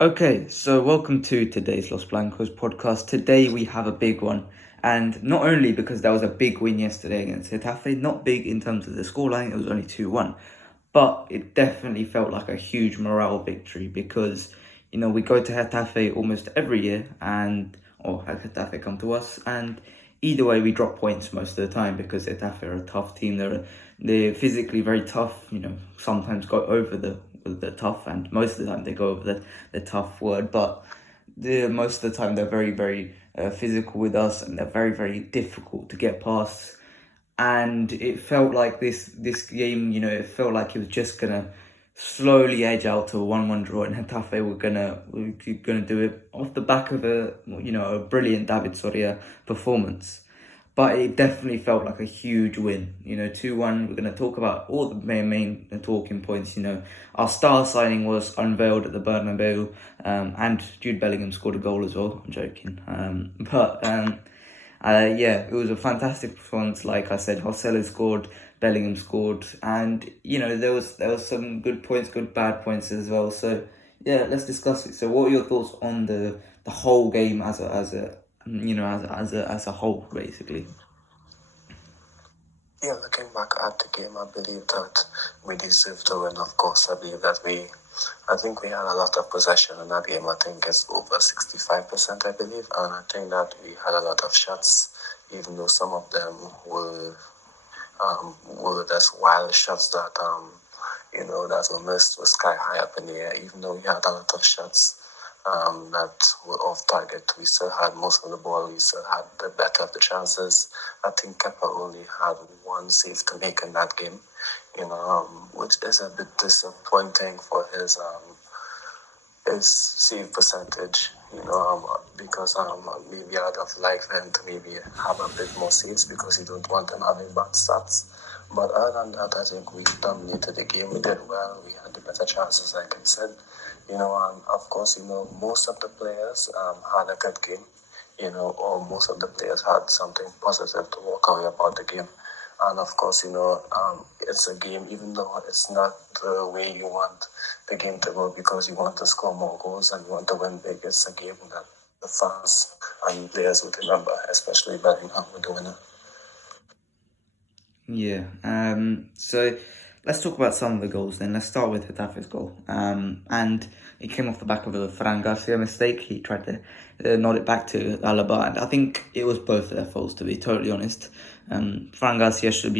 Okay, so welcome to today's Los Blancos podcast. Today we have a big one, and not only because there was a big win yesterday against Getafe, not big in terms of the scoreline, it was only 2-1, but it definitely felt like a huge morale victory because, we go to Getafe almost every year, or Getafe come to us, and either way we drop points most of the time because Getafe are a tough team. They're physically very tough, sometimes go over the tough, and most of the time they go over the tough word, but most of the time they're very, very physical with us, and they're very, very difficult to get past. And it felt like this game, it felt like it was just gonna slowly edge out to a 1-1 draw, and Getafe were gonna do it off the back of a brilliant David Soria performance. But it definitely felt like a huge win. 2-1. We're going to talk about all the main talking points. Our star signing was Unveiled at the Bernabeu, and Jude Bellingham scored a goal as well. I'm joking. It was a fantastic performance. Like I said, Joselu scored, Bellingham scored, and there was some good points, good bad points as well. So yeah, let's discuss it. So what are your thoughts on the whole game as a whole, basically? Yeah, looking back at the game, I believe that we deserved to win. Of course, I think we had a lot of possession in that game. I think it's over 65%, I believe, and I think that we had a lot of shots, even though some of them were just wild shots that that were missed, were sky high up in the air. Even though we had a lot of shots that were off target, we still had most of the ball. We still had the better of the chances. I think Kepa only had one save to make in that game, which is a bit disappointing for his save percentage, because maybe I'd have liked him to maybe have a bit more saves because you don't want him having bad stats. But other than that, I think we dominated the game. We did well. We had the better chances, like I said. And of course, most of the players had a good game, or most of the players had something positive to walk away about the game. And of course, it's a game, even though it's not the way you want the game to go because you want to score more goals and you want to win big. It's a game that the fans and players would remember, especially Bellingham with the winner. Yeah. So let's talk about some of the goals then. Let's start with Getafe's goal. And it came off the back of a Fran Garcia mistake. He tried to nod it back to Alaba, and I think it was both of their faults, to be totally honest. Fran Garcia should have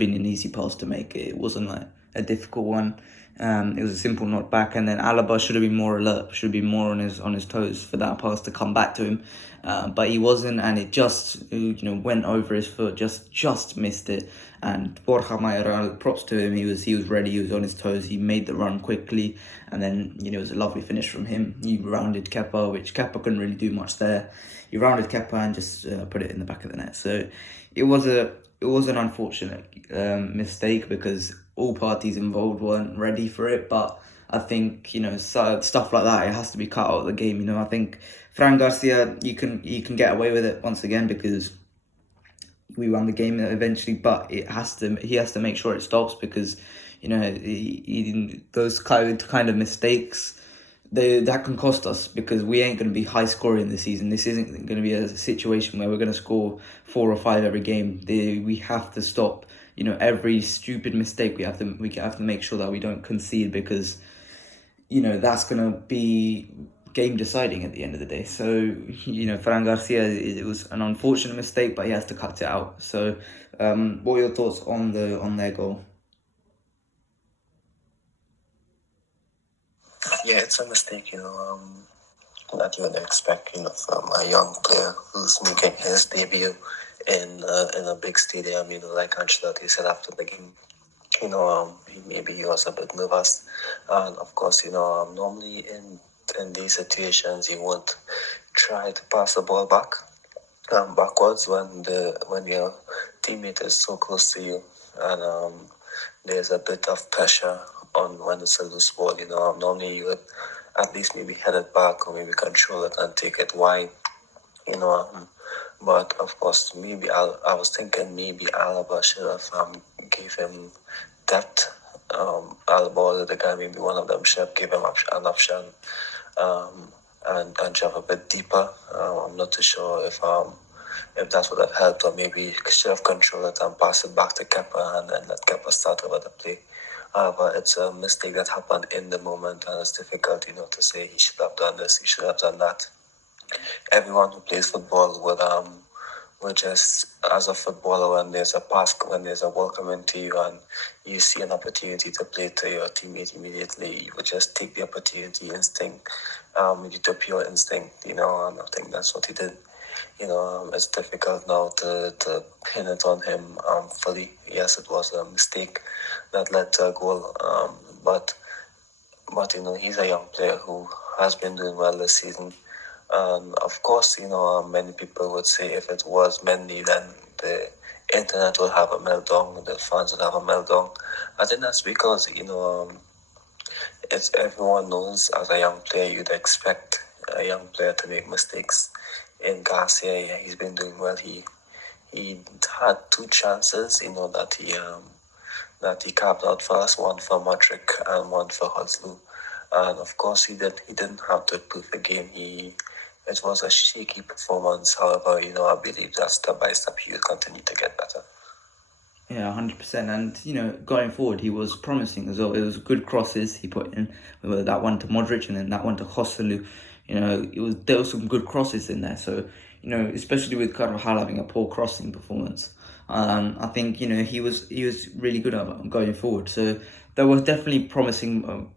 been an easy pass to make. It wasn't like a difficult one. It was a simple nod back, and then Alaba should have been more alert, should be more on his toes for that pass to come back to him, but he wasn't, and it just went over his foot, just missed it. And Borja Mayoral, props to him, he was ready, he was on his toes, he made the run quickly, and then it was a lovely finish from him. He rounded Kepa, which Kepa couldn't really do much there. He rounded Kepa and just put it in the back of the net. So it was an unfortunate mistake because all parties involved weren't ready for it. But I think stuff like that, it has to be cut out of the game. I think Fran Garcia, you can get away with it once again because we won the game eventually, but he has to make sure it stops because those kind of mistakes, that can cost us because we ain't going to be high scoring this season. This isn't going to be a situation where we're going to score 4 or 5 every game. We have to stop every stupid mistake. We have to make sure that we don't concede because that's going to be game deciding at the end of the day. So Fran Garcia, it was an unfortunate mistake, but he has to cut it out. So what are your thoughts on their goal? Yeah, it's a mistake, that you would expect, from a young player who's making his debut in a big stadium, like Ancelotti said after the game. Maybe he was a bit nervous, and of course, normally in these situations, you won't try to pass the ball backwards when your teammate is so close to you, and there's a bit of pressure on when it's a loose ball. Normally you would at least maybe head it back or maybe control it and take it wide. But of course, maybe I was thinking maybe Alaba should have gave him depth. Alaba or the guy, maybe one of them should give him an option and jump a bit deeper. I'm not too sure if that would have helped, or maybe should have controlled it and pass it back to Kepa and then let Kepa start over the play. However, it's a mistake that happened in the moment, and it's difficult, to say he should have done this, he should have done that. Everyone who plays football would just, as a footballer, when there's a ball coming to you and you see an opportunity to play to your teammate immediately, you would just take the opportunity, instinct, the pure instinct, and I think that's what he did. It's difficult now to pin it on him fully. Yes, it was a mistake that led to a goal, but he's a young player who has been doing well this season. And of course, many people would say if it was Mendy, then the internet would have a meltdown, the fans would have a meltdown. I think that's because, it's everyone knows as a young player, you'd expect a young player to make mistakes. In Garcia, yeah, he's been doing well. He had two chances, that he carved out for us, one for Modric and one for Joselu. And of course, he didn't have to improve the game. It was a shaky performance. However, I believe that step by step he will continue to get better. Yeah, 100%. And, going forward, he was promising as well. It was good crosses he put in, whether that one to Modric and then that one to Joselu. There was some good crosses in there. So, especially with Carvajal having a poor crossing performance, I think, he was really good at going forward. So there was definitely promising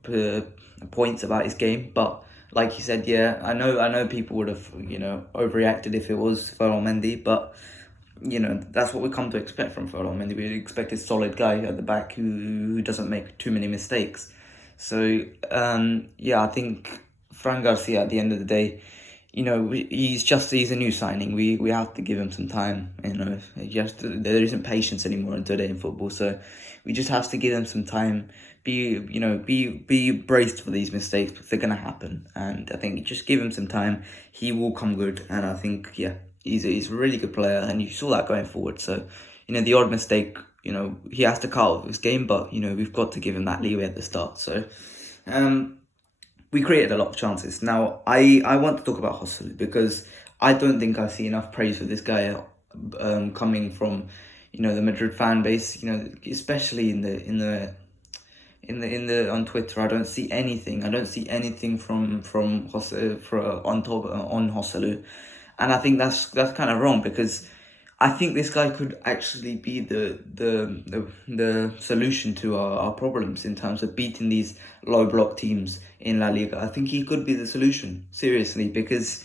points about his game. But like you said, yeah, I know people would have, overreacted if it was Ferland Mendy, but that's what we come to expect from Ferland Mendy. We expect a solid guy at the back who doesn't make too many mistakes. So, I think Fran Garcia, at the end of the day, he's a new signing. We have to give him some time. There isn't patience anymore in today in football. So we just have to give him some time. Be braced for these mistakes because they're gonna happen. And I think just give him some time. He will come good. And I think he's a really good player, and you saw that going forward. So the odd mistake, he has to cut off his game, but we've got to give him that leeway at the start. So we created a lot of chances. Now, I want to talk about Joselu because I don't think I see enough praise for this guy coming from, the Madrid fan base. Especially on Twitter, I don't see anything. I don't see anything from on Joselu, and I think that's kind of wrong because I think this guy could actually be the solution to our problems in terms of beating these low block teams in La Liga. I think he could be the solution, seriously, because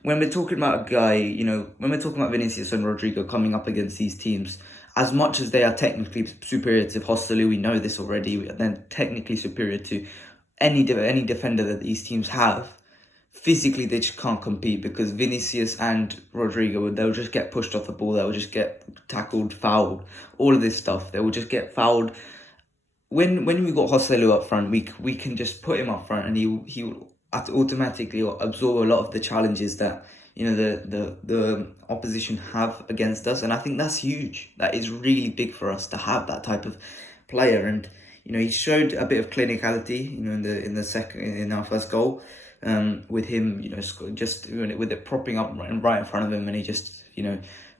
when we're talking about a guy, when we're talking about Vinicius and Rodrygo coming up against these teams, as much as they are technically superior to Joselu, we know this already, they're technically superior to any defender that these teams have. Physically, they just can't compete because Vinicius and Rodrygo, they'll just get pushed off the ball, they'll just get tackled, fouled, all of this stuff. They will just get fouled. When we got Joselu up front, we can just put him up front and he will automatically absorb a lot of the challenges that the opposition have against us, and I think that's huge. That is really big for us to have that type of player, and he showed a bit of clinicality, in our first goal. With him, just with it propping up right in front of him, and he just,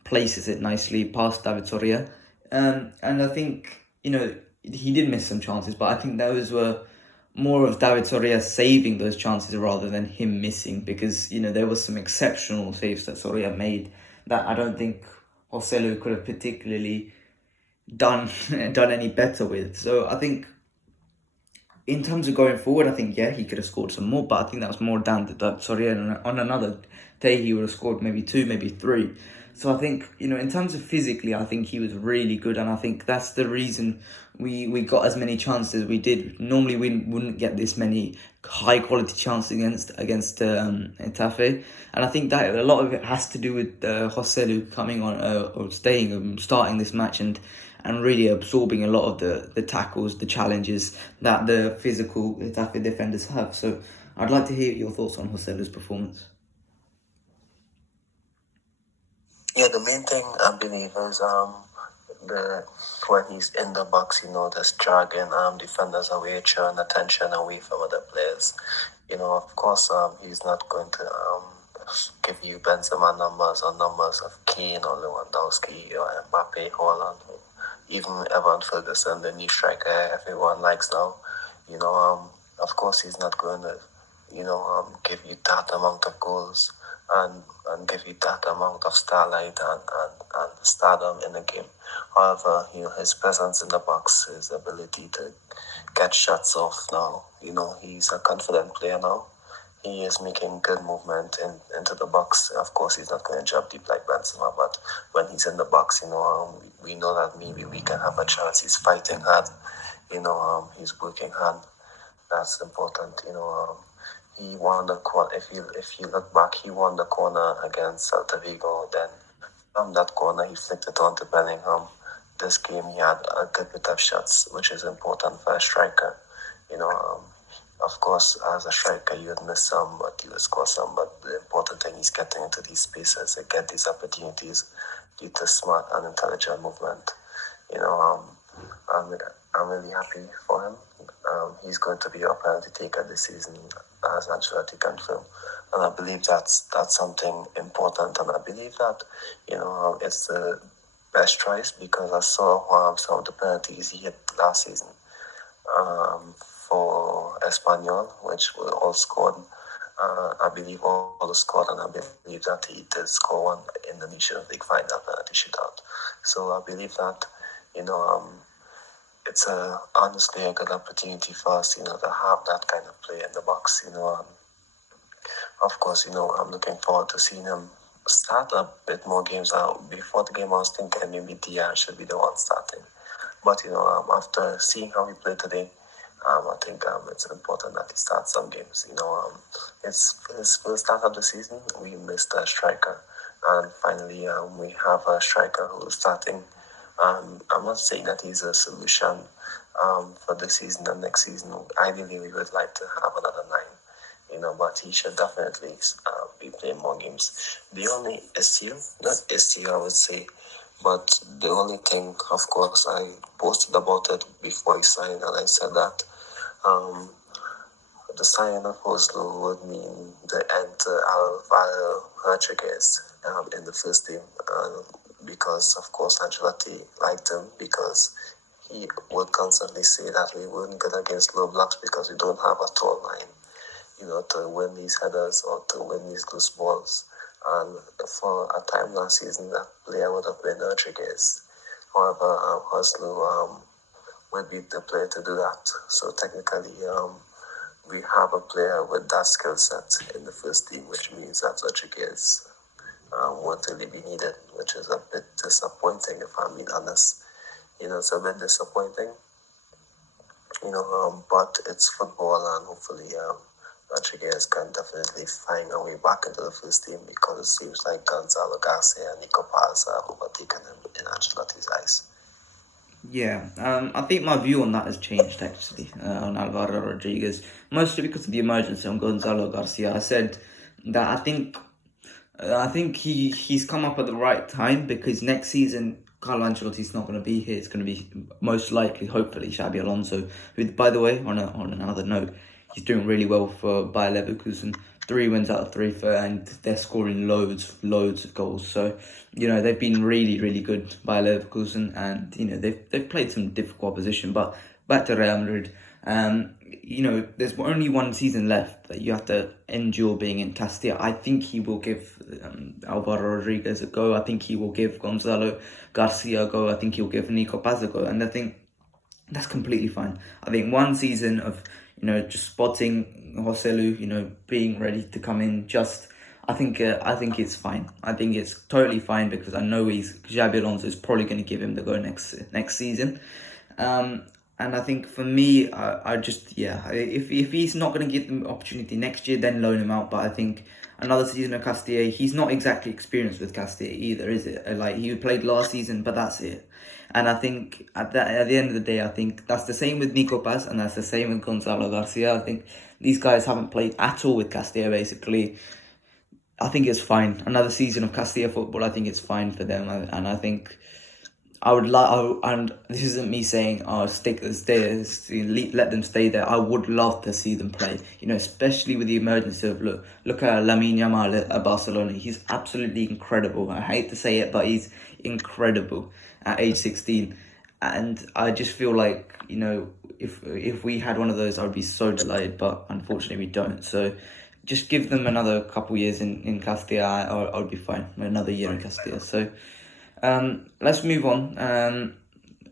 places it nicely past David Soria. And I think, he did miss some chances, but I think those were more of David Soria saving those chances rather than him missing, because, there was some exceptional saves that Soria made that I don't think Joselu could have particularly done any better with. So I think, in terms of going forward, I think, he could have scored some more, but I think that was more down to that. Sorry, on another day, he would have scored maybe 2, maybe 3. So I think, in terms of physically, I think he was really good, and I think that's the reason we got as many chances as we did. Normally, we wouldn't get this many high-quality chances against Getafe, and I think that a lot of it has to do with Joselu coming on or starting this match and really absorbing a lot of the tackles, the challenges that the physical Getafe defenders have. So I'd like to hear your thoughts on Joselu's performance. Yeah, the main thing I believe is when he's in the box, just dragging defenders away, throwing attention away from other players. Of course, he's not going to give you Benzema numbers or numbers of Kane or Lewandowski or Mbappe, Haaland, even Evan Ferguson, the new striker everyone likes now. Of course, he's not going to, give you that amount of goals and give you that amount of starlight and stardom in the game. However, his presence in the box, his ability to get shots off now, he's a confident player now. He is making good movement into the box. Of course, he's not going to jump deep like Benzema, but when he's in the box, we know that maybe we can have a chance. He's fighting hard, he's working hard. That's important, he won the corner. If you look back, he won the corner against Celta Vigo. Then from that corner, he flicked it on to Bellingham. This game, he had a good bit of shots, which is important for a striker. Of course, as a striker, you would miss some, but you would score some. But the important thing is getting into these spaces and get these opportunities due to smart and intelligent movement. I'm really happy for him. He's going to be a penalty taker this season, as Ancelotti confirmed. And I believe that's something important. And I believe that, it's the best choice because I saw some of the penalties he hit last season for Espanyol, which were all scored. I believe all scored, and I believe that he did score one in the Nations League final penalty shootout. So I believe that, it's honestly a good opportunity for us, to have that kind of play in the box, Of course, I'm looking forward to seeing him start a bit more games. Before the game, I was thinking maybe DR should be the one starting. But, after seeing how he played today, I think it's important that he starts some games. It's his first start of the season. We missed a striker. And finally, we have a striker who's starting. I'm not saying that he's a solution for this season and next season. Ideally, we would like to have another 9, but he should definitely be playing more games. The only issue, I would say, but the only thing, of course, I posted about it before he signed, and I said that the signing of Joselu would mean the end to Alvaro Rodriguez in the first team. Because, of course, Ancelotti liked him because he would constantly say that we weren't good against low blocks because we don't have a tall line, to win these headers or to win these loose balls. And for a time last season, that player would have been Rodriguez. However, Joselu would be the player to do that. So technically, we have a player with that skill set in the first team, which means that Rodriguez won't really be needed, which is a bit disappointing if I'm being honest. It's a bit disappointing. But it's football, and hopefully Rodriguez can definitely find a way back into the first team because it seems like Gonzalo Garcia and Nico Paz have overtaken him in Ancelotti's eyes. Yeah, I think my view on that has changed actually, on Alvaro Rodriguez, mostly because of the emergence of Gonzalo Garcia. I said that I think he's come up at the right time because next season Carlo Ancelotti's not going to be here. It's going to be most likely, hopefully, Xabi Alonso, who, by the way, on another note, he's doing really well for Bayer Leverkusen. 3 wins out of 3 and they're scoring loads of goals. So, they've been really, really good by Leverkusen, and they've played some difficult opposition. But back to Real Madrid, there's only one season left that you have to endure being in Castilla. I think he will give Alvaro Rodriguez a go. I think he will give Gonzalo Garcia a go. I think he'll give Nico Paz a go. And I think that's completely fine. I think one season of, just spotting Joselu, being ready to come in, I think it's fine. I think it's totally fine because I know Xabi Alonso is probably going to give him the go next season. And I think for me, if he's not going to get the opportunity next year, then loan him out. But I think another season of Castilla, he's not exactly experienced with Castilla either, is it? Like, he played last season, but that's it. And I think at the end of the day, I think that's the same with Nico Paz and that's the same with Gonzalo Garcia. I think these guys haven't played at all with Castilla, basically. I think it's fine. Another season of Castilla football, I think it's fine for them. And I think I would like, and this isn't me saying, "Oh, let them stay there." I would love to see them play. Especially with the emergence of look at Lamine Yamal at Barcelona. He's absolutely incredible. I hate to say it, but he's incredible at age 16, and I just feel like if we had one of those, I would be so delighted. But unfortunately, we don't. So just give them another couple years in Castilla. I would be fine. Another year in Castilla. So. Let's move on.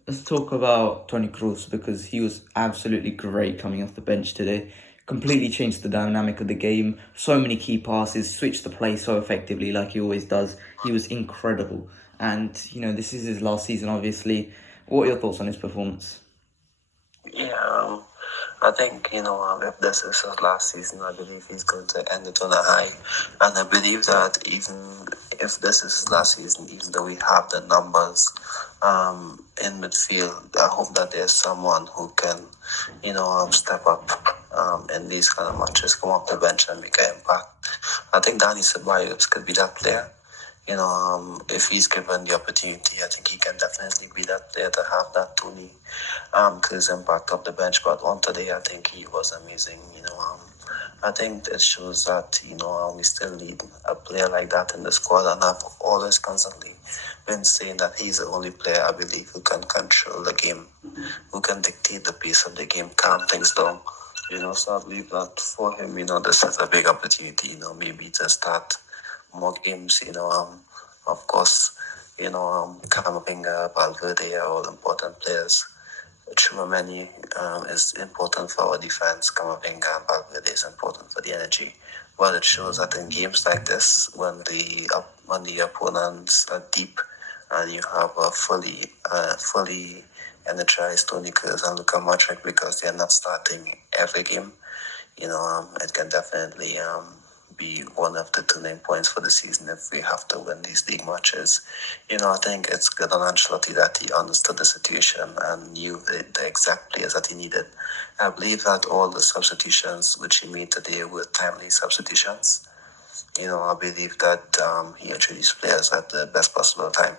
Let's talk about Toni Kroos because he was absolutely great coming off the bench today. Completely changed the dynamic of the game. So many key passes, switched the play so effectively like he always does. He was incredible. And, this is his last season, obviously. What are your thoughts on his performance? Yeah, I think, if this is his last season, I believe he's going to end it on a high. And I believe that even if this is his last season, even though we have the numbers in midfield, I hope that there's someone who can, step up in these kind of matches, come off the bench and make an impact. I think Dani Ceballos could be that player. If he's given the opportunity, I think he can definitely be that player to have that Tony his impact off the bench. But on today, I think he was amazing. I think it shows that we still need a player like that in the squad, and I've always constantly been saying that he's the only player I believe who can control the game, who can dictate the pace of the game, calm things down. So I believe that for him, this is a big opportunity. Maybe to start more games. Of course, Camavinga, Valverde are all important players. Chouameni is important for our defense. Camavinga and Valverde is important for the energy. Well, it shows that in games like this, when the opponents are deep and you have a fully energized Toni Kroos and Luka Modric because they are not starting every game, it can definitely be one of the turning points for the season if we have to win these league matches. I think it's good on Ancelotti that he understood the situation and knew the exact players that he needed. I believe that all the substitutions which he made today were timely substitutions. I believe that he introduced players at the best possible time.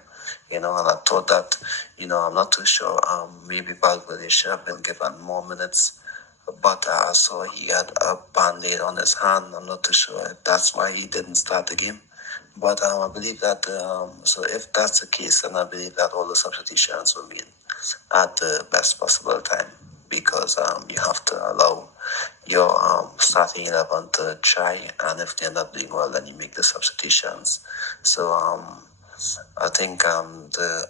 And I thought that, I'm not too sure, maybe Valverde should have been given more minutes. But I saw he had a band-aid on his hand. I'm not too sure if that's why he didn't start the game. But I believe that, so if that's the case, then I believe that all the substitutions were made at the best possible time. Because you have to allow your starting 11 to try. And if they're not doing well, then you make the substitutions. So I think the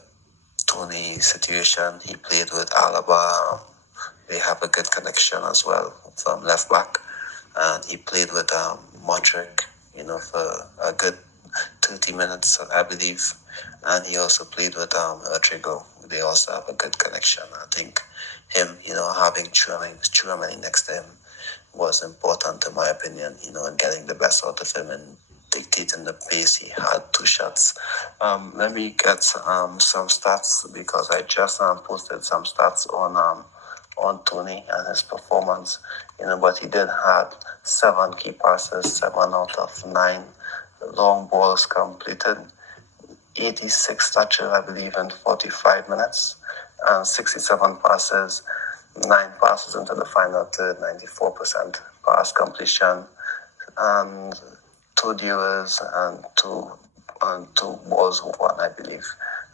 Tony situation, he played with Alaba. They have a good connection as well from left back, and he played with Modric, for a good 30 minutes, I believe, and he also played with Rodrygo. They also have a good connection. I think him, having Chouameni next to him was important in my opinion. And getting the best out of him and dictating the pace. He had 2 shots. Let me get some stats because I just posted some stats on Tony and his performance, but he did have 7 key passes, 7 out of 9 long balls completed, 86 touches, I believe, in 45 minutes, and 67 passes, 9 passes into the final third, 94% pass completion, and 2 duels and two balls won, I believe.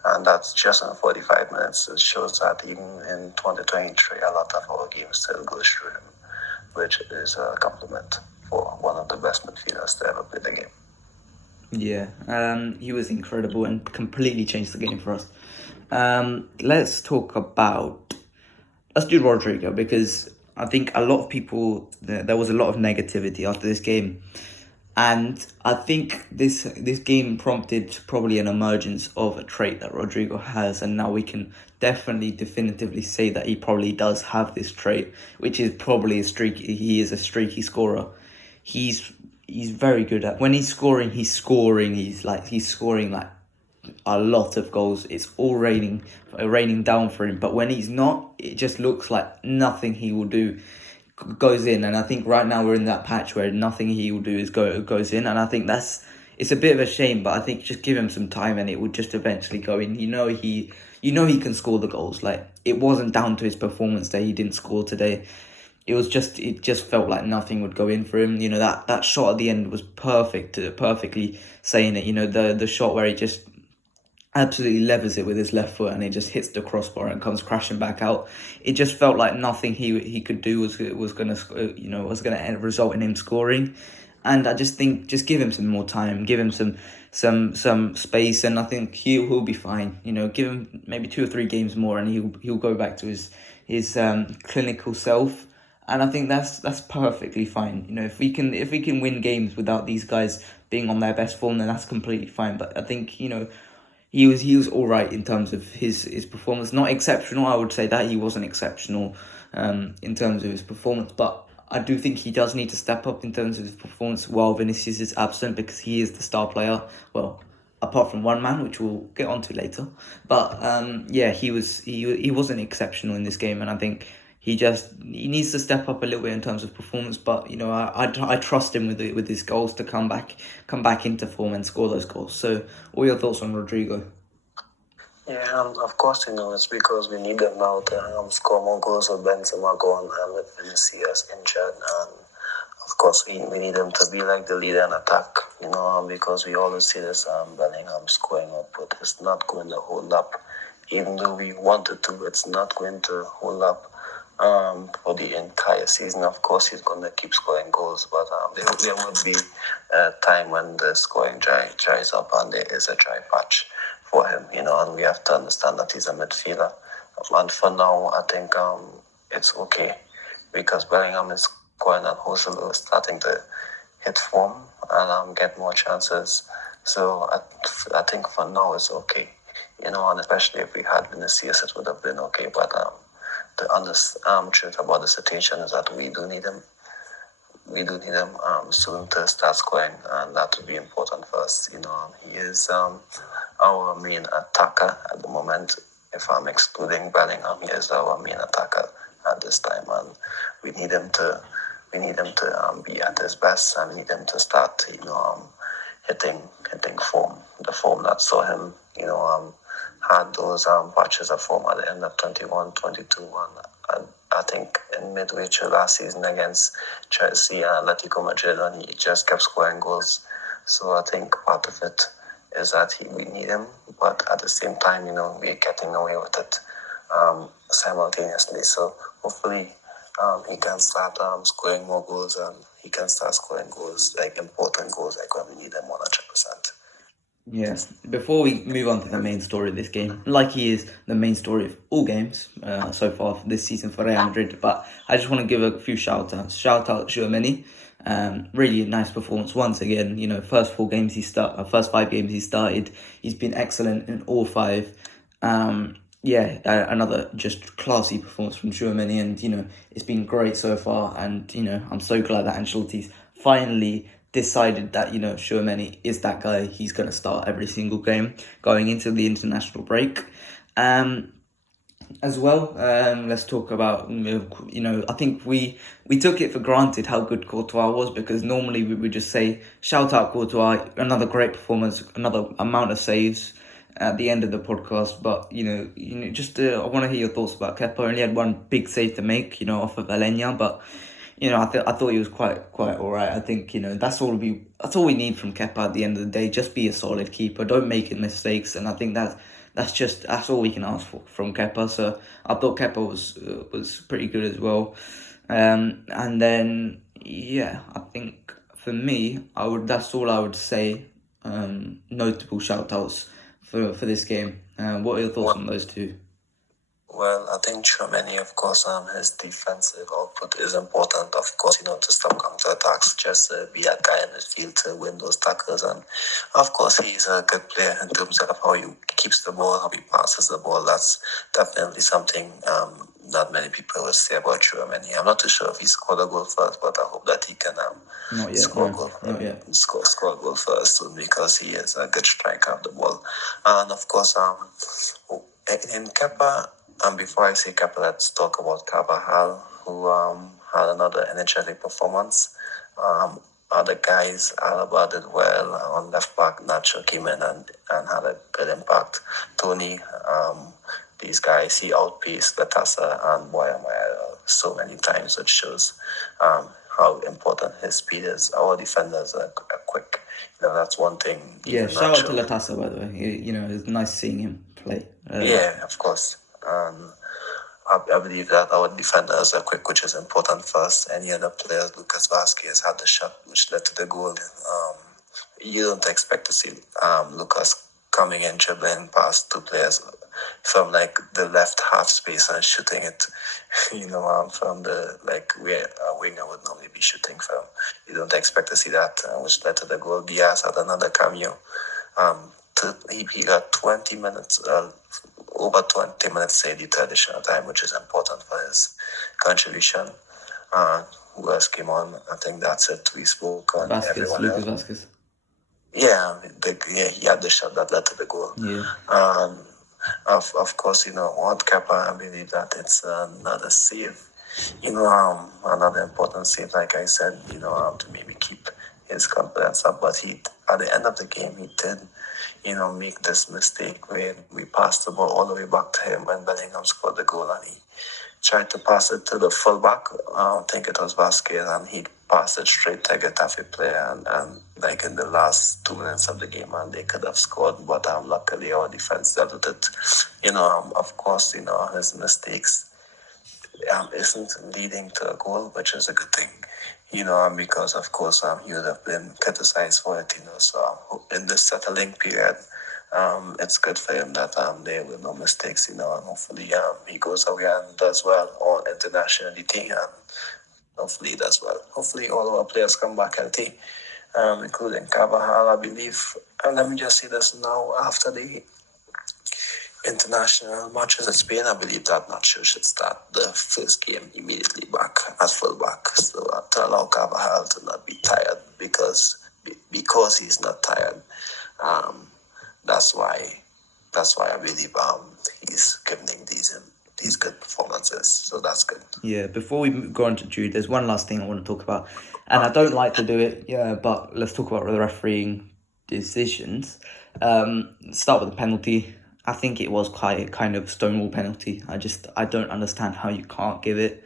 And that's just in 45 minutes. It shows that even in 2023, a lot of our games still goes through him, which is a compliment for one of the best midfielders to ever play the game. Yeah, he was incredible and completely changed the game for us. Let's do Rodrygo because I think a lot of people, there was a lot of negativity after this game. And I think this game prompted probably an emergence of a trait that Rodrygo has, and now we can definitively say that he probably does have this trait, which is probably a streak. He is a streaky scorer. He's very good at when he's scoring. He's scoring like a lot of goals. It's all raining down for him. But when he's not, it just looks like nothing he will do goes in, and I think right now we're in that patch where nothing he will do goes in, and I think it's a bit of a shame, but I think just give him some time and it would just eventually go in. He can score the goals. Like, it wasn't down to his performance that he didn't score today. It just felt like nothing would go in for him. That shot at the end was perfectly saying it. The shot where he just absolutely levers it with his left foot and it just hits the crossbar and comes crashing back out. It just felt like nothing he could do was gonna result in him scoring. And I just think just give him some more time, give him some space, and I think he'll be fine. Give him maybe 2 or 3 games more, and he'll go back to his clinical self. And I think that's perfectly fine. If we can win games without these guys being on their best form, then that's completely fine. But I think he was all right in terms of his performance. Not exceptional, I would say that he wasn't exceptional in terms of his performance, but I do think he does need to step up in terms of his performance while Vinicius is absent, because he is the star player. Well, apart from one man, which we'll get onto later. But he wasn't exceptional in this game, and I think he needs to step up a little bit in terms of performance. But I trust him with his goals to come back into form and score those goals. So, what are your thoughts on Rodrygo? Yeah, of course, it's because we need them now to score more goals with Benzema gone and with Vinicius injured. And of course, we need them to be like the leader in attack, because we always see this Bellingham scoring up, but it's not going to hold up. Even though we wanted to, it's not going to hold up for the entire season. Of course, he's going to keep scoring goals, but there will be a time when the scoring dries up and there is a dry patch for him, and we have to understand that he's a midfielder. And for now, I think it's okay because Bellingham is scoring and Joselu is starting to hit form and get more chances. So I think for now it's okay, and especially if we had Vinicius, it would have been okay. But the honest truth about the situation is that we do need him. We do need him soon to start scoring, and that would be important for us. He is our main attacker at the moment. If I'm excluding Bellingham, he is our main attacker at this time, and we need him to be at his best, and we need him to start hitting form, the form that saw him had those patches of form at the end of 21, 22, and I think in midway through last season against Chelsea and Atletico Madrid, and he just kept scoring goals. So I think part of it is that we need him, but at the same time, we're getting away with it simultaneously. So hopefully he can start scoring more goals, and he can start scoring goals, like important goals, like when we need them 100%. Yeah, before we move on to the main story of this game, like he is the main story of all games so far this season for Real Madrid, but I just want to give a few shout-outs. Shout-out Tchouaméni, really nice performance once again. First 5 games he started, he's been excellent in all 5. Another just classy performance from Tchouaméni, and it's been great so far, and I'm so glad that Ancelotti's finally decided that Tchouaméni is that guy. He's going to start every single game going into the international break. As well, let's talk about I think we took it for granted how good Courtois was, because normally we would just say shout out Courtois, another great performance, another amount of saves at the end of the podcast. But I want to hear your thoughts about Kepa. Only had one big save to make off of Alenia, but I thought he was quite all right. I think that's all we need from Kepa at the end of the day. Just be a solid keeper. Don't make mistakes, and I think that's all we can ask for from Kepa. So I thought Kepa was pretty good as well. And then I think for me, that's all I would say. Notable shout outs for this game. What are your thoughts on those two? Well, I think Tchouaméni, of course, his defensive output is important. Of course, to stop counter-attacks, just be a guy in the field to win those tackles. And, of course, he's a good player in terms of how he keeps the ball, how he passes the ball. That's definitely something not many people will say about Tchouaméni. I'm not too sure if he scored a goal first, but I hope that he can score a goal first soon, because he is a good striker of the ball. And, of course, in Kepa, and before I say Kepa, let's talk about Carvajal, who had another energetic performance. other guys, Alaba did well on left back. Nacho came in and had a good impact. Tony, these guys, he outpaced Latasa and Boyamaya so many times, which shows how important his speed is. Our defenders are quick. That's one thing. Yeah, Even shout out to Nacho. Latasa, by the way. It's nice seeing him play. Yeah, of course. I believe that our defenders are quick, which is important for us. Any other players, Lucas Vasquez had the shot which led to the goal. You don't expect to see Lucas coming in, dribbling past two players from like the left half space and shooting it, from the where a winger would normally be shooting from. You don't expect to see that, which led to the goal. Diaz had another cameo. He got 20 minutes, over 20 minutes, say, the additional time, which is important for his contribution. Who else came on? I think that's it. We spoke on everyone Lucas else. Vasquez. Yeah, he had the shot that led to the goal. Yeah. Of course, on Kepa, I believe that it's another save. Another important save, like I said, to maybe keep his confidence up. But at the end of the game, he did, make this mistake where we passed the ball all the way back to him when Bellingham scored the goal, and he tried to pass it to the fullback. I think it was Vasquez, and he passed it straight to a Getafe player, and like in the last 2 minutes of the game, and they could have scored, but luckily our defense dealt with it. Of course, his mistakes isn't leading to a goal, which is a good thing. Because of course he would have been criticized for it. So in this settling period, it's good for him that there were no mistakes. And hopefully he goes away and does well on international team, and hopefully he does well. Hopefully all our players come back healthy, including Carvajal, I believe. And let me just say this now: after the international matches in Spain, I believe that Nacho should start the first game immediately back as fullback, so to allow Carvajal to not be tired, because he's not tired. That's why I believe he's giving these good performances. So that's good. Yeah, before we go on to Jude, there's one last thing I want to talk about, and I don't like to do it. Yeah, but let's talk about the refereeing decisions. Start with the penalty. I think it was quite a kind of stonewall penalty. I don't understand how you can't give it.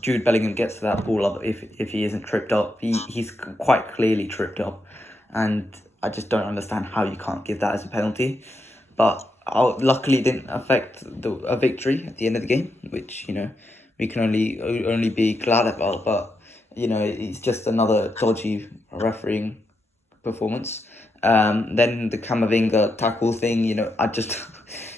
Jude Bellingham gets to that ball up if he isn't tripped up. He's quite clearly tripped up, and I just don't understand how you can't give that as a penalty. But luckily it didn't affect a victory at the end of the game, which we can only be glad about. But it's just another dodgy refereeing performance. Then the Camavinga tackle thing,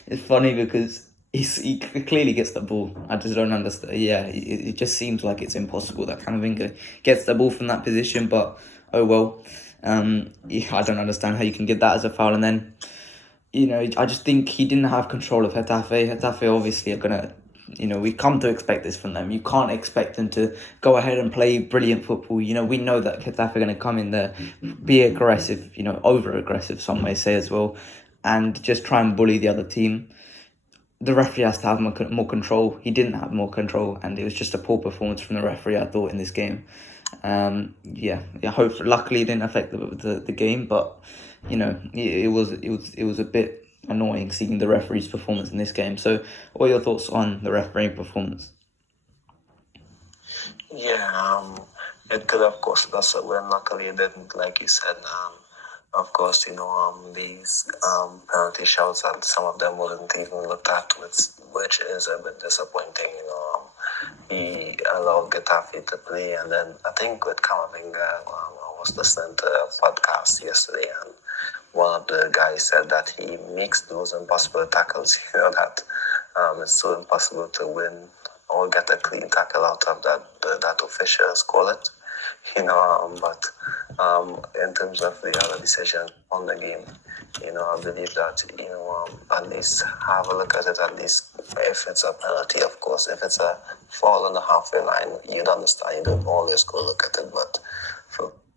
it's funny because he clearly gets the ball. I just don't understand. Yeah, it just seems like it's impossible that Camavinga gets the ball from that position, but oh well. I don't understand how you can get that as a foul. And then, I just think he didn't have control of Getafe. Getafe obviously are going to, we come to expect this from them. You can't expect them to go ahead and play brilliant football. We know that Getafe are going to come in there, be aggressive, over-aggressive, some may say as well, and just try and bully the other team. The referee has to have more control. He didn't have more control, and it was just a poor performance from the referee, I thought, in this game. Hopefully, luckily it didn't affect the game, but it was a bit annoying seeing the referee's performance in this game. So, what are your thoughts on the refereeing performance? Yeah, it could have costed us a win. Luckily, it didn't. Like you said, of course, these penalty shouts, and some of them wasn't even looked at, which is a bit disappointing. He allowed Getafe to play, and then I think with Camavinga, I was listening to a podcast yesterday, and one of the guys said that he makes those impossible tackles. That it's so impossible to win or get a clean tackle out of that officials call it. But in terms of the other decisions on the game, I believe that, at least have a look at it, at least if it's a penalty, of course. If it's a foul on the halfway line, you'd understand, you don't always go look at it, but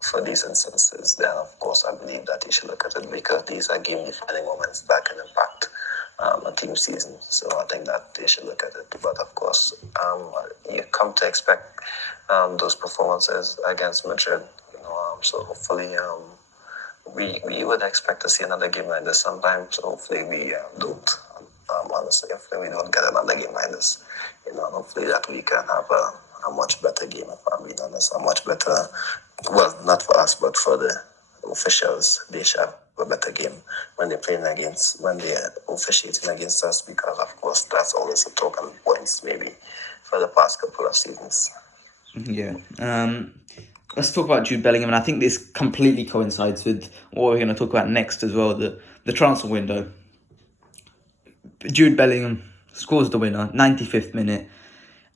for these instances, then of course I believe that you should look at it, because these are game-defining moments that can impact a team season. So I think that they should look at it. But of course, you come to expect those performances against Madrid. So hopefully, we would expect to see another game like this sometime. So hopefully we don't. Honestly, hopefully we don't get another game like this. Hopefully that we can have a much better game. If I'm being honest, a much better. Well, not for us, but for the officials. They should have a better game when they're officiating against us, because of course that's always a token points maybe for the past couple of seasons. Yeah. Let's talk about Jude Bellingham, and I think this completely coincides with what we're going to talk about next as well, the transfer window. Jude Bellingham scores the winner, 95th minute,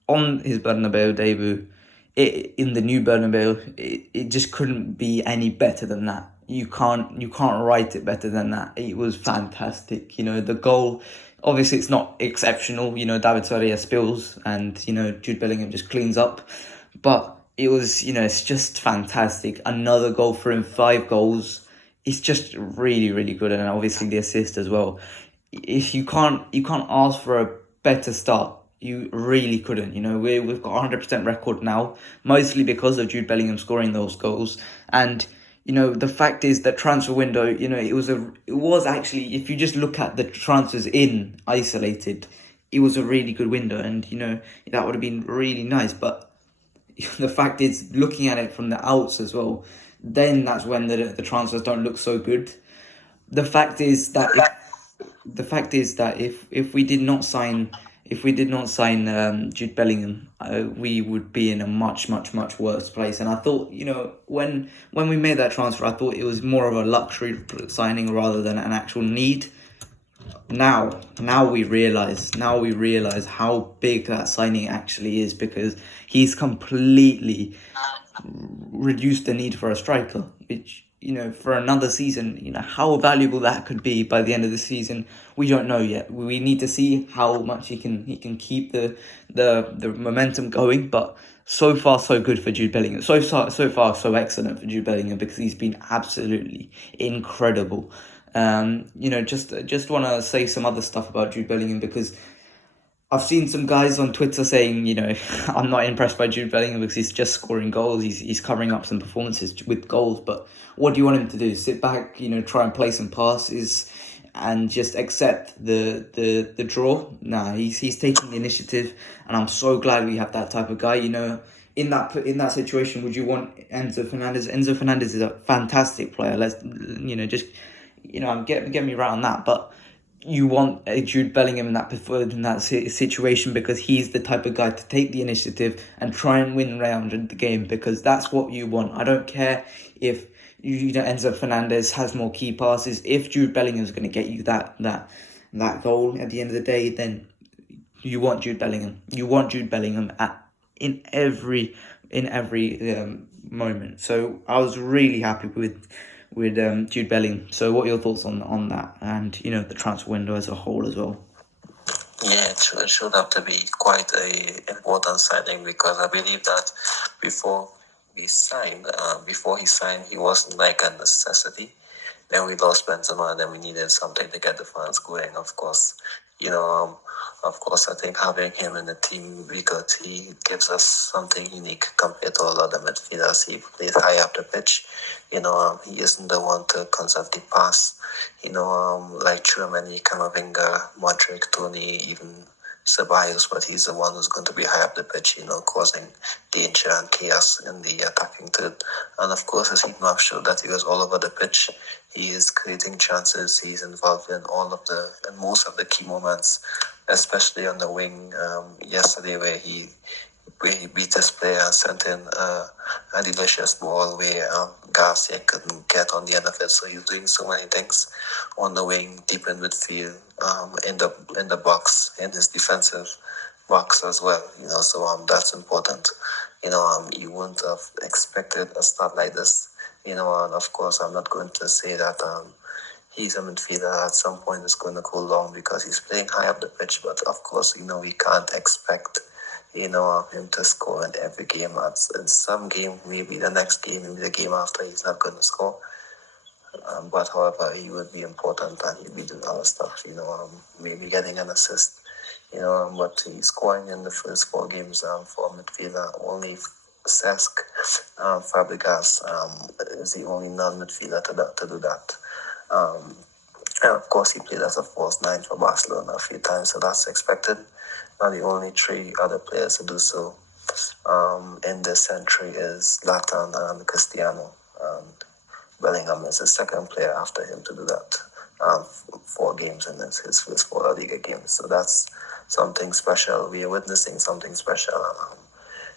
on his Bernabeu debut. In the new Bernabeu, it just couldn't be any better than that. You can't write it better than that. It was fantastic. The goal, obviously it's not exceptional. David Soria spills and, Jude Bellingham just cleans up. But it was, it's just fantastic. Another goal for him, 5 goals. It's just really, really good. And obviously the assist as well. If you can't ask for a better start. You really couldn't. We've got 100% record now, mostly because of Jude Bellingham scoring those goals. And the fact is that transfer window, it was actually, if you just look at the transfers in isolated, it was a really good window, and that would have been really nice. But the fact is, looking at it from the outs as well, then that's when the transfers don't look so good. The fact is that if we did not sign Jude Bellingham, we would be in a much, much, much worse place. And I thought, when we made that transfer, I thought it was more of a luxury signing rather than an actual need. Now we realize how big that signing actually is, because he's completely reduced the need for a striker, which, for another season, how valuable that could be by the end of the season, we don't know yet. We need to see how much he can keep the momentum going. But so far, so good for Jude Bellingham. So far, so excellent for Jude Bellingham, because he's been absolutely incredible. Just want to say some other stuff about Jude Bellingham, because I've seen some guys on Twitter saying, I'm not impressed by Jude Bellingham because he's just scoring goals. He's covering up some performances with goals. But what do you want him to do? Sit back, try and play some passes and just accept the draw? Nah, he's taking the initiative, and I'm so glad we have that type of guy. In that situation, would you want Enzo Fernandez? Enzo Fernandez is a fantastic player. Let's get me right on that, but you want a Jude Bellingham in that situation, because he's the type of guy to take the initiative and try and win round the game, because that's what you want. I don't care if Enzo Fernandez has more key passes. If Jude Bellingham is going to get you that goal at the end of the day, then you want Jude Bellingham. You want Jude Bellingham in every moment. So I was really happy with Jude Bellingham. So what are your thoughts on that, and the transfer window as a whole as well? Yeah, it should have to be quite a important signing, because I believe that before he signed, he wasn't like a necessity. Then we lost Benzema, and then we needed something to get the fans going. Of course, I think having him in the team, because he gives us something unique compared to a lot of midfielders. He plays high up the pitch. He isn't the one to constantly pass. Like Tchouaméni, Camavinga, Modric, Tony, even Ceballos, but he's the one who's going to be high up the pitch, causing danger and chaos in the attacking third. And of course, as Heatmap showed that he was all over the pitch. He is creating chances. He's involved in most of the key moments, especially on the wing. Yesterday, where he beat his player and sent in a delicious ball where Garcia couldn't get on the end of it. So he's doing so many things on the wing, deep in midfield, in the box, in his defensive box as well. So that's important. You wouldn't have expected a start like this. And of course, I'm not going to say that he's a midfielder at some point is going to go long, because he's playing high up the pitch. But of course, we can't expect him to score in every game. In some game, maybe the next game, maybe the game after, he's not going to score. But however, he would be important, and he'd be doing other stuff. Maybe getting an assist. But he's scoring in the first 4 games for a midfielder. Only Cesc Fabregas is the only non-midfielder to do that. And of course, he played as a false nine for Barcelona a few times, so that's expected. Now, the only three other players to do so in this century is Zlatan and Cristiano. And Bellingham is the second player after him to do that. 4 games in his first 4 La Liga games. So that's something special. We are witnessing something special.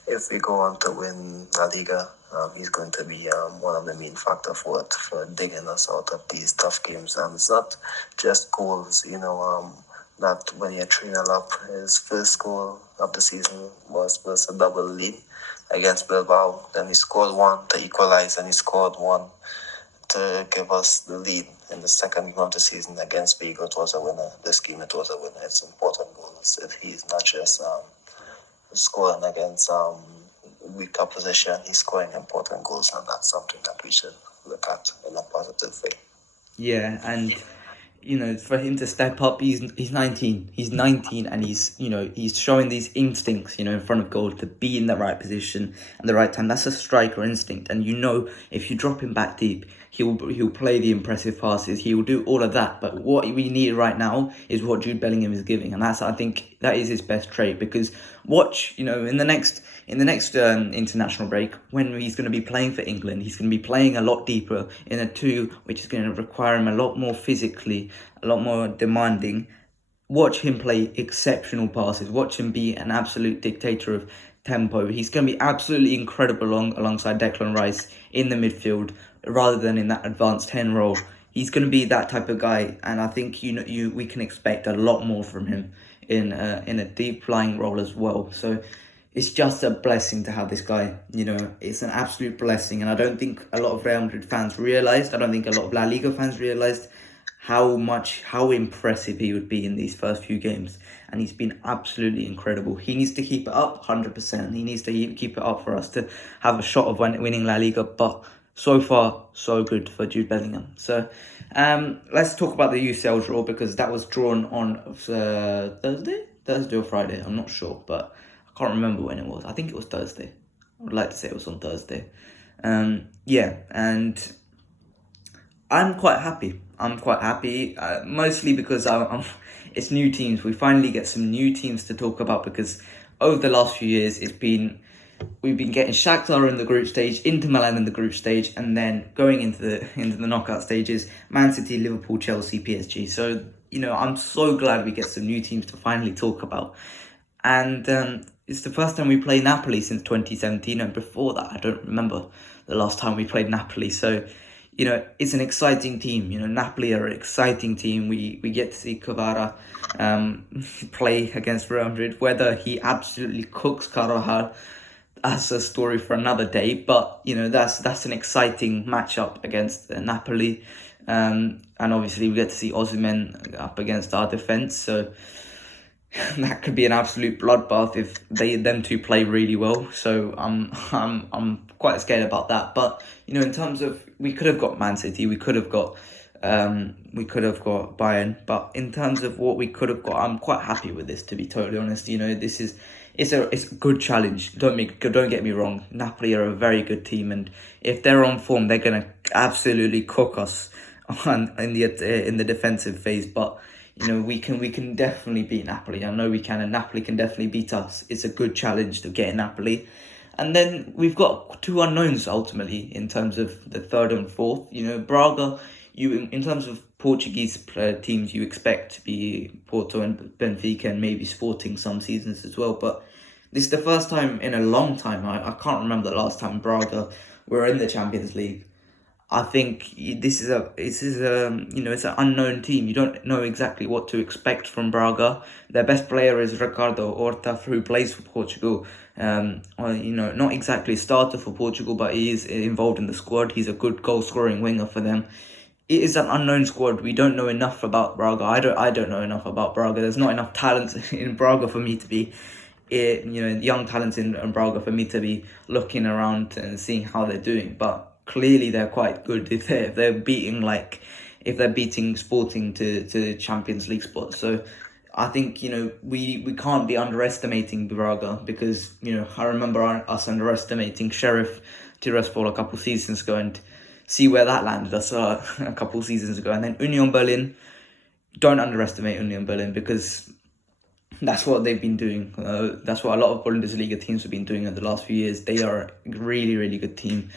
If we go on to win La Liga, he's going to be one of the main factors for digging us out of these tough games. And it's not just goals, that when you're 3-0 up, his first goal of the season was a double lead against Bilbao. Then he scored one to equalize, and he scored one to give us the lead in the second game of the season against Vigo. It was a winner. This game, it was a winner. It's important goals. He's not just scoring against weak opposition, he's scoring important goals, and that's something that we should look at in a positive way. Yeah, and for him to step up, he's 19. He's 19, and he's showing these instincts, in front of goal to be in the right position at the right time. That's a striker instinct, and if you drop him back deep, he'll play the impressive passes. He will do all of that. But what we need right now is what Jude Bellingham is giving, and I think that is his best trait. Because watch, in the next international break, when he's going to be playing for England, he's going to be playing a lot deeper in a 2, which is going to require him a lot more physically, a lot more demanding. Watch him play exceptional passes. Watch him be an absolute dictator of tempo. He's going to be absolutely incredible alongside Declan Rice in the midfield, rather than in that advanced 10 role. He's going to be that type of guy, and I think we can expect a lot more from him in a deep flying role as well. So it's just a blessing to have this guy. It's an absolute blessing, and I don't think a lot of Real Madrid fans realised, I don't think a lot of La Liga fans realised how impressive he would be in these first few games. And he's been absolutely incredible. He needs to keep it up 100%. He needs to keep it up for us to have a shot of winning La Liga. But so far, so good for Jude Bellingham. So let's talk about the UCL draw, because that was drawn on Thursday or Friday. I'm not sure, but I can't remember when it was. I think it was Thursday. I would like to say it was on Thursday. And I'm quite happy. Mostly because it's new teams. We finally get some new teams to talk about, because over the last few years, we've been getting Shakhtar in the group stage, Inter Milan in the group stage, and then going into the knockout stages, Man City, Liverpool, Chelsea, PSG. So I'm so glad we get some new teams to finally talk about. And it's the first time we play Napoli since 2017, and before that, I don't remember the last time we played Napoli. So it's an exciting team. Napoli are an exciting team. We get to see Kvara play against Real Madrid. Whether he absolutely cooks Carvajal, that's a story for another day. But that's an exciting matchup against Napoli, and obviously we get to see Osimhen up against our defense. So that could be an absolute bloodbath if them two play really well. So I'm quite scared about that. But in terms of, we could have got Man City, we could have got Bayern. But in terms of what we could have got, I'm quite happy with this, to be totally honest. It's a good challenge. Don't get me wrong. Napoli are a very good team, and if they're on form, they're gonna absolutely cook us in the defensive phase. But we can definitely beat Napoli. I know we can, and Napoli can definitely beat us. It's a good challenge to get Napoli. And then we've got 2 unknowns ultimately in terms of the third and fourth. Braga, in terms of Portuguese teams, you expect to be Porto and Benfica and maybe Sporting some seasons as well. But this is the first time in a long time. I can't remember the last time Braga were in the Champions League. I think it's an unknown team. You don't know exactly what to expect from Braga. Their best player is Ricardo Horta, who plays for Portugal. Not exactly a starter for Portugal, but he is involved in the squad. He's a good goal-scoring winger for them. It is an unknown squad. We don't know enough about Braga. I don't know enough about Braga. There's not enough talent in Braga for me to be, young talent in Braga for me to be looking around and seeing how they're doing. But clearly they're quite good if they're beating Sporting to Champions League spots. So I think, we can't be underestimating Braga because, I remember us underestimating Sheriff Tiraspol a couple seasons ago and see where that landed us a couple seasons ago. And then Union Berlin, don't underestimate Union Berlin because that's what they've been doing. That's what a lot of Bundesliga teams have been doing in the last few years. They are a really, really good team.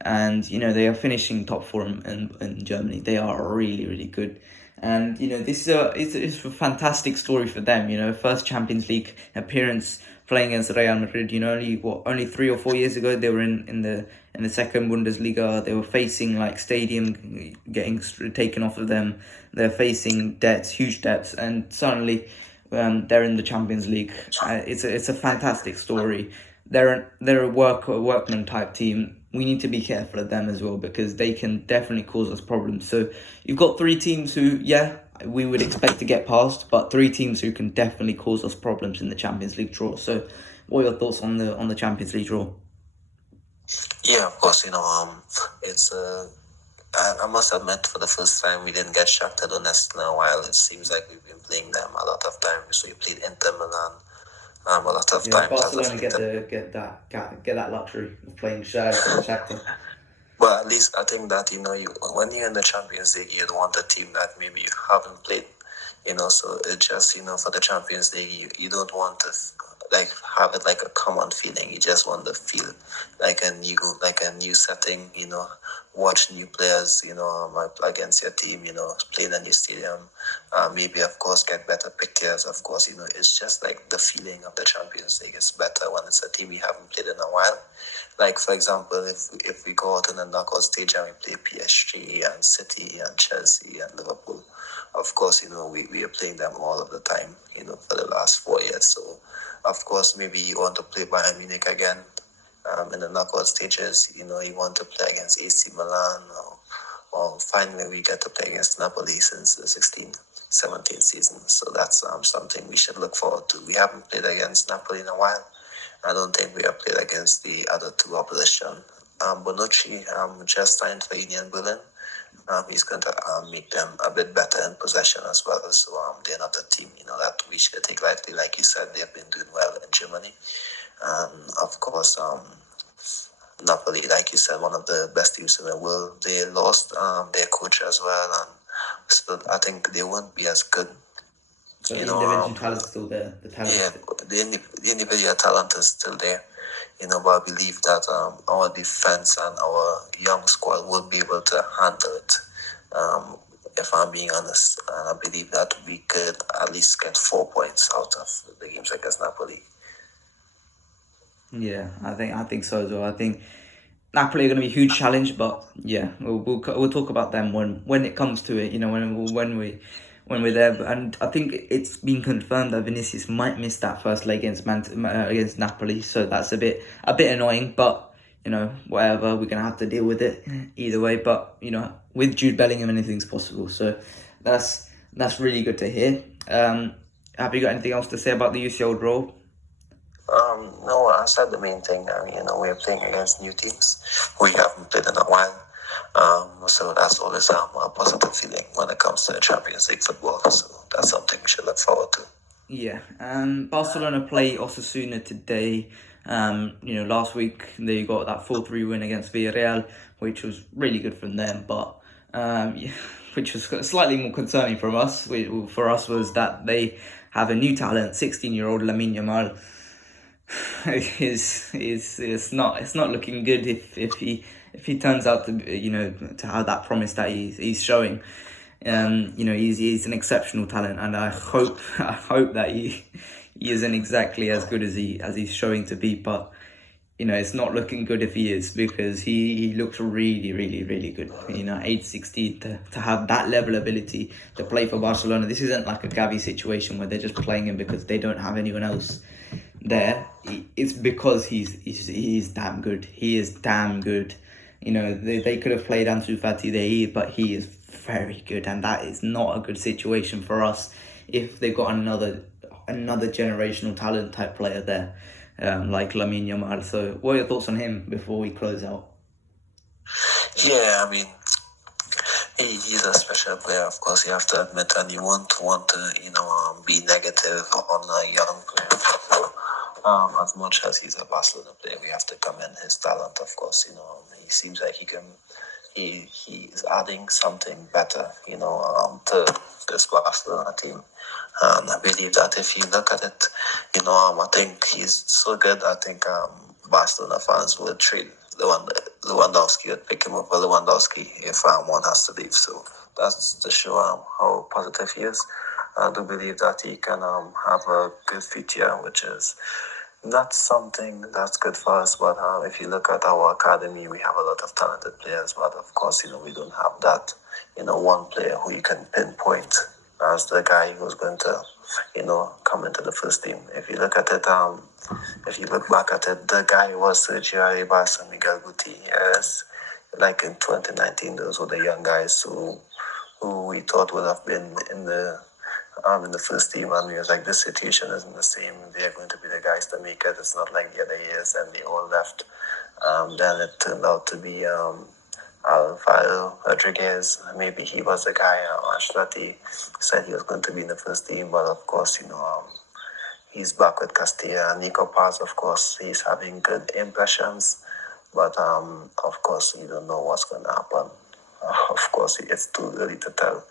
And, they are finishing top four in Germany. They are really, really good. And, this is a fantastic story for them. First Champions League appearance playing against Real Madrid. Only 3 or 4 years ago they were in the second Bundesliga. They were facing like stadium getting taken off of them. They're facing debts, huge debts, and suddenly they're in the Champions League. It's a fantastic story. They're a workman type team. We need to be careful of them as well because they can definitely cause us problems. So you've got 3 teams who, we would expect to get past, but 3 teams who can definitely cause us problems in the Champions League draw. So what are your thoughts on the Champions League draw? Yeah, of course, it's I must admit, for the first time, we didn't get Shakhtar Donetsk in a while. It seems like we've been playing them a lot of times. We played Inter Milan a lot of times. Barcelona get that luxury of playing Shakhtar. Well, at least I think that when you're in the Champions League, you'd want a team that maybe you haven't played. So it just for the Champions League, you don't want to have it like a common feeling. You just want to feel like a new setting. Watch new players. Against your team. Play in a new stadium. Maybe of course get better pictures. Of course, it's just like the feeling of the Champions League is better when it's a team you haven't played in a while. Like for example, if we go out in the knockout stage and we play PSG and City and Chelsea and Liverpool, of course, we are playing them all of the time, for the last 4 years. So, of course, maybe you want to play Bayern Munich again in the knockout stages. You want to play against AC Milan or finally we get to play against Napoli since the 16-17 season. So that's something we should look forward to. We haven't played against Napoli in a while. I don't think we have played against the other 2 opposition. Bonucci just signed for Union Berlin. He's going to make them a bit better in possession as well. So they're not a team, that we should take lightly. Like you said, they've been doing well in Germany. And of course, Napoli, like you said, one of the best teams in the world. They lost their coach as well. And still, I think they won't be as good. So the individual talent's still there. The individual talent is still there. But I believe that our defense and our young squad will be able to handle it. If I'm being honest, and I believe that we could at least get 4 points out of the games against Napoli. Yeah, I think so as well. I think Napoli are going to be a huge challenge, but we'll talk about them when it comes to it. When we're there, and I think it's been confirmed that Vinicius might miss that first leg against Napoli, so that's a bit annoying. But whatever, we're gonna have to deal with it either way. But with Jude Bellingham, anything's possible. So that's really good to hear. Have you got anything else to say about the UCL draw? No, I said the main thing. We're playing against new teams. We haven't played in a while. So that's always a positive feeling when it comes to Champions League football. So that's something we should look forward to. Yeah, Barcelona play Osasuna today. Last week they got that 4-3 win against Villarreal, which was really good from them. But which was slightly more concerning for us. Was that they have a new talent, 16-year-old Lamine Yamal. It's not looking good if he turns out to to have that promise that he's showing. He's an exceptional talent, and I hope that he isn't exactly as good as he's showing to be. But it's not looking good if he is, because he looks really, really, really good. Age 16 to have that level of ability to play for Barcelona. This isn't like a Gavi situation where they're just playing him because they don't have anyone else there. It's because he's damn good. He is damn good. They could have played Ansu Fati there, but he is very good, and that is not a good situation for us if they've got another generational talent type player there, like Lamine Yamal. So what are your thoughts on him before we close out? Yeah, He's a special player, of course. You have to admit, and you won't want to, be negative on a young player. So, as much as he's a Barcelona player, we have to commend his talent. Of course, he seems like he can. He is adding something better, to this Barcelona team. And I believe that if you look at it, I think he's so good. I think Barcelona fans would trade Lewandowski, would pick him up for Lewandowski if one has to leave. So that's to show how positive he is. I do believe that he can have a good future, which is not something that's good for us. But if you look at our academy, we have a lot of talented players. But of course, we don't have that, one player who you can pinpoint as the guy who's going to, come into the first team. If you look at it, if you look back at it, the guy was Sergio Arribas and Miguel Gutierrez. Like in 2019, those were the young guys who we thought would have been in the first team, and we was like, this situation isn't the same. They're going to be the guys to make it. It's not like the other years, and they all left. Then it turned out to be Unveiled Rodriguez. Maybe he was the guy. Ancelotti said he was going to be in the first team, but of course, he's back with Castilla. Nico Paz, of course, he's having good impressions, but of course, you don't know what's going to happen. Of course, it's too early to tell.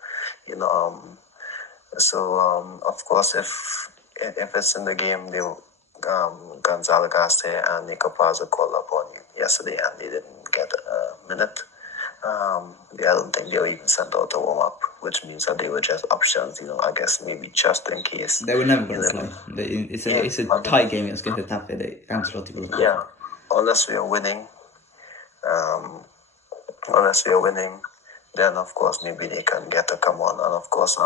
So of course, if it's in the game, they Gonzalo Garcia and Nico Paz called upon yesterday, and they didn't get a minute. I don't think they were even sent out to warm up, which means that they were just options. I guess maybe just in case. They were never going to play. It's a tight game against Getafe. Ancelotti will play. Yeah, unless we are winning. Then of course maybe they can get to come on, and of course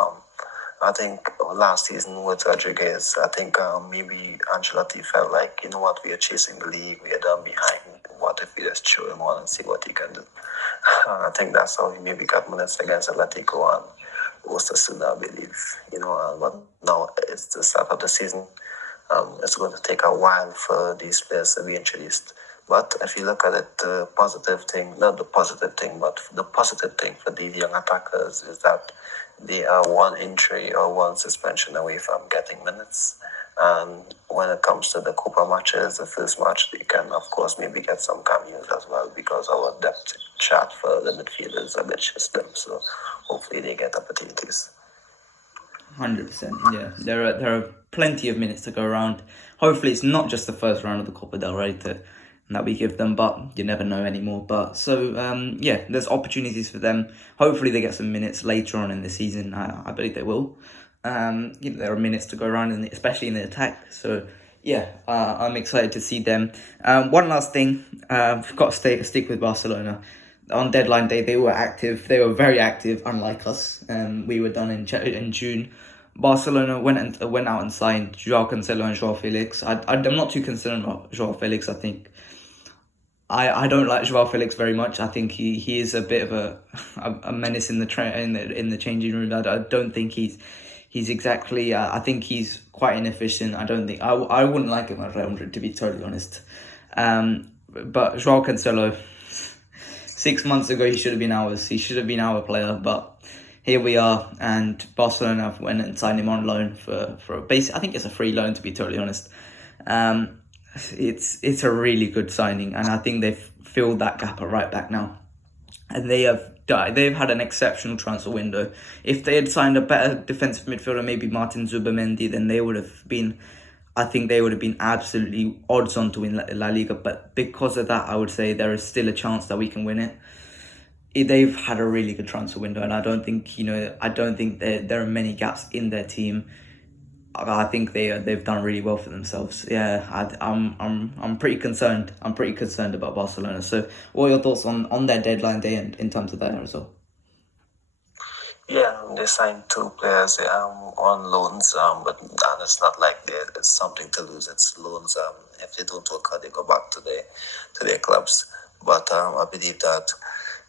I think last season with Rodriguez, I think maybe Ancelotti felt like, you know what, we are chasing the league, we are done behind. What if we just throw him on and see what he can do? I think that's how he maybe got minutes against Atletico and Osasuna, I believe. But now it's the start of the season. It's going to take a while for these players to be introduced. But if you look at it, the positive thing for these young attackers is that they are one injury or one suspension away from getting minutes. And when it comes to the Copa matches, the first match, they can, of course, maybe get some cameos as well, because our depth chart for the midfielders is a bit slim. So hopefully they get opportunities. 100%, yeah. There are plenty of minutes to go around. Hopefully it's not just the first round of the Copa del Rey that we give them, but you never know anymore. But so there's opportunities for them. Hopefully they get some minutes later on in the season. I believe they will. There are minutes to go around, especially in the attack. So I'm excited to see them. One last thing, I've got to stick with Barcelona. On deadline day, they were active. They were very active, unlike us. We were done in June. Barcelona went out and signed Joao Cancelo and Joao Felix. I'm not too concerned about Joao Felix. I think I don't like Joao Felix very much. I think he is a bit of a menace in the changing room. I don't think he's exactly. I think he's quite inefficient. I don't think I wouldn't like him at Real Madrid, to be totally honest. But Joao Cancelo, 6 months ago he should have been ours. He should have been our player, but here we are, and Barcelona went and signed him on loan for a base. I think it's a free loan, to be totally honest. It's a really good signing, and I think they've filled that gap at right back now, and they've had an exceptional transfer window. If they had signed a better defensive midfielder, maybe Martin Zubimendi, then they would have been. I think they would have been absolutely odds on to win La Liga, but because of that, I would say there is still a chance that we can win it. They've had a really good transfer window, and I don't think there are many gaps in their team. I think they've done really well for themselves. Yeah, I'm pretty concerned. I'm pretty concerned about Barcelona. So, what are your thoughts on their deadline day and in terms of that result? Yeah, they signed 2 players on loans, but it's not like it's something to lose. It's loans. If they don't work out, they go back to their clubs. But I believe that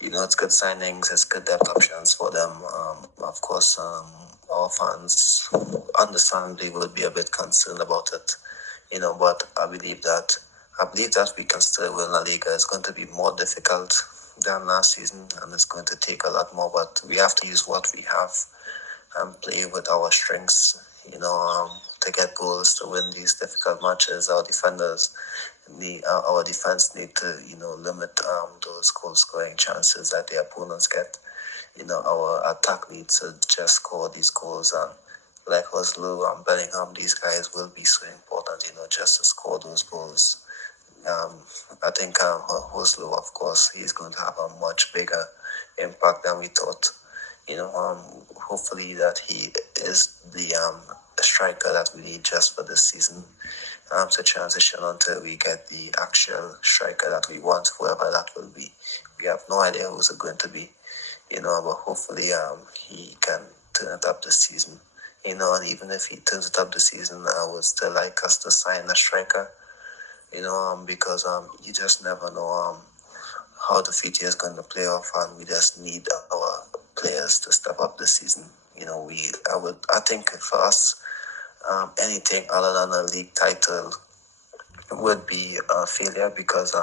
it's good signings, it's good depth options for them. Of course, our fans understandably would be a bit concerned about it, but I believe that we can still win La Liga. It's going to be more difficult than last season, and it's going to take a lot more. But we have to use what we have and play with our strengths. To get goals, to win these difficult matches. Our defense need to limit those goal scoring chances that the opponents get. Our attack needs to just score these goals, and like Joselu and Bellingham, these guys will be so important, just to score those goals. I think Joselu, of course, he's going to have a much bigger impact than we thought. Hopefully that he is the striker that we need just for this season to transition until we get the actual striker that we want, whoever that will be. We have no idea who's it going to be, but hopefully he can turn it up this season. And even if he turns it up this season, I would still like us to sign a striker, because you just never know how the future is going to play off, and we just need our players to step up this season. I think for us, anything other than a league title would be a failure, because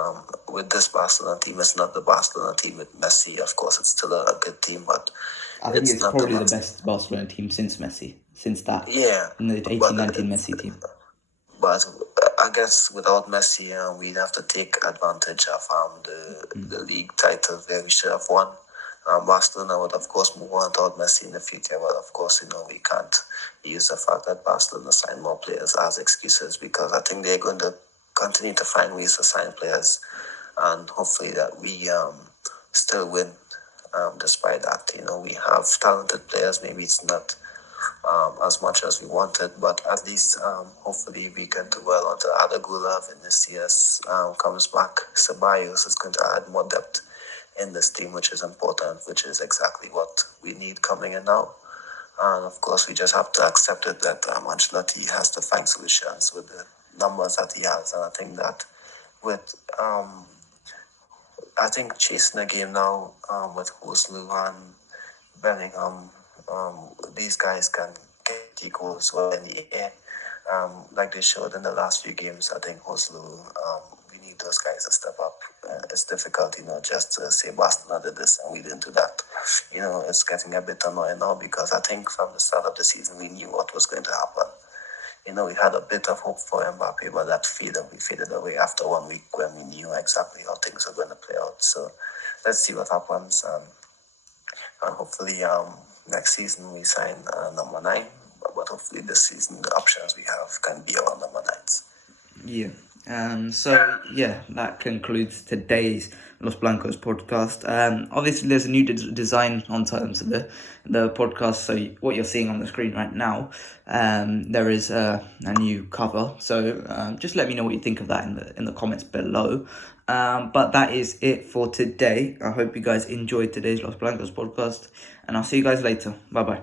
with this Barcelona team, it's not the Barcelona team with Messi. Of course, it's still a good team, but I think it's probably the best Barcelona team since Messi, since that. Yeah. The 18-19 Messi team. But I guess without Messi, we'd have to take advantage of the league title where we should have won. Barcelona would, of course, move on without Messi in the future, but of course, we can't use the fact that Barcelona signed more players as excuses, because I think they're going to continue to find ways to sign players, and hopefully that we still win despite that. We have talented players. Maybe it's not as much as we wanted, but at least hopefully we can do well until Adagula, Vinicius comes back. Ceballos is going to add more depth in this team, which is important, which is exactly what we need coming in now. And of course, we just have to accept it that Ancelotti has to find solutions with the numbers that he has. And I think that with chasing the game now with Joselu and Bellingham, these guys can get the goals well in the air, like they showed in the last few games. I think Joselu, we need those guys to step up. It's difficult, just to say Barcelona did this and we didn't do that. It's getting a bit annoying now, because I think from the start of the season we knew what was going to happen. We had a bit of hope for Mbappe, but that faded away after 1 week when we knew exactly how things were going to play out. So let's see what happens, and hopefully next season we sign number 9, but hopefully this season the options we have can be our number 9s. Yeah. That concludes today's Los Blancos podcast. Obviously, there's a new design on terms of the podcast. So what you're seeing on the screen right now, there is a new cover. So just let me know what you think of that in the comments below. But that is it for today. I hope you guys enjoyed today's Los Blancos podcast, and I'll see you guys later. Bye bye.